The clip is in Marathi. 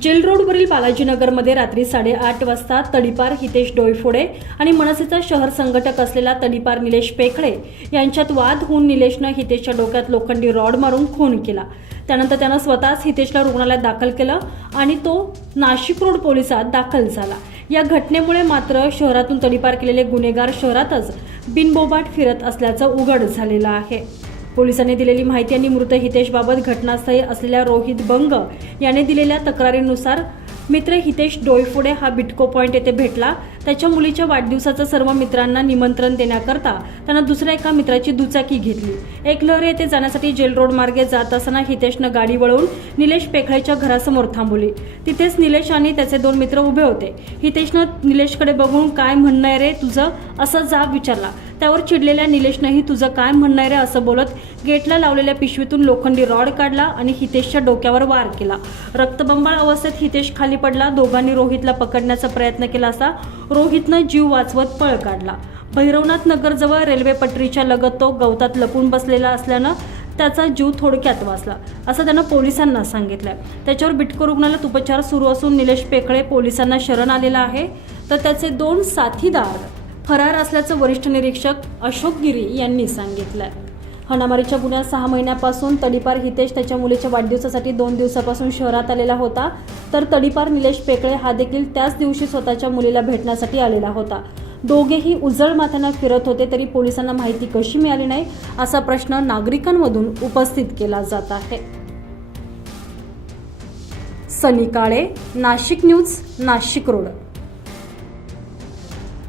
जेल रोडवरील बालाजीनगरमध्ये रात्री साडेआठ वाजता तडीपार हितेश डोयफोडे आणि मनसेचा शहर संघटक असलेला तडीपार निलेश पेखळे यांच्यात वाद होऊन निलेशनं हितेशच्या डोक्यात लोखंडी रॉड मारून खून केला. त्यानंतर त्यानं स्वतःच हितेशला रुग्णालयात दाखल केलं आणि तो नाशिक रोड पोलिसात दाखल झाला. या घटनेमुळे मात्र शहरातून तडीपार केलेले गुन्हेगार शहरातच बिनबोबाट फिरत असल्याचं उघड झालेलं आहे. पोलिसांनी दिलेली माहिती आणि मृत हितेशबाबत घटनास्थळी असलेल्या रोहित बंग याने दिलेल्या तक्रारीनुसार मित्र हितेश डोईफोडे हा बिटको पॉईंट येथे भेटला. त्याच्या मुलीच्या वाढदिवसाचं सर्व मित्रांना निमंत्रण देण्याकरता त्यानं दुसऱ्या एका मित्राची दुचाकी घेतली. एकलहरे येथे जाण्यासाठी जेल रोड मार्गे जात असताना हितेशनं गाडी वळवून निलेश पेखळेच्या घरासमोर थांबवली. तिथेच निलेश आणि त्याचे दोन मित्र उभे होते. हितेशनं निलेशकडे बघून काय म्हणणं आहे रे तुझं? असं जाब विचारला. त्यावर चिडलेल्या निलेशनंही तुझं काय म्हणणं आहे रे असं बोलत गेटला लावलेल्या पिशवीतून लोखंडी रॉड काढला आणि हितेशच्या डोक्यावर वार केला. रक्तबंबाळ अवस्थेत हितेश खाली पडला दोघांनी रोहितला पकडण्याचा प्रयत्न केला असता रोहितनं जीव वाचवत पळ काढला. भैरवनाथ नगरजवळ रेल्वे पटरीच्या लगत तो गवतात लपून बसलेला असल्यानं त्याचा जीव थोडक्यात वाचला असं त्यानं पोलिसांना सांगितलंय. त्याच्यावर बिटको रुग्णालयात उपचार सुरू असून निलेश पेकळे पोलिसांना शरण आलेला आहे. तर त्याचे दोन साथीदार फरार असल्याचं वरिष्ठ निरीक्षक अशोक गिरी यांनी सांगितलं हणामारीच्या गुन्ह्यात सहा महिन्यापासून तडीपार हितेश त्याच्या मुलीच्या वाढदिवसासाठी दोन दिवसापासून शहरात आलेला होता. तर तडीपार निलेश पेकळे हा देखील त्याच दिवशी स्वतःच्या मुलीला भेटण्यासाठी आलेला होता. दोघेही उजळ माथ्यानं फिरत होते तरी पोलिसांना माहिती कशी मिळाली नाही असा प्रश्न नागरिकांमधून उपस्थित केला जात आहे. Sunny Kale Nashik news Nashik road.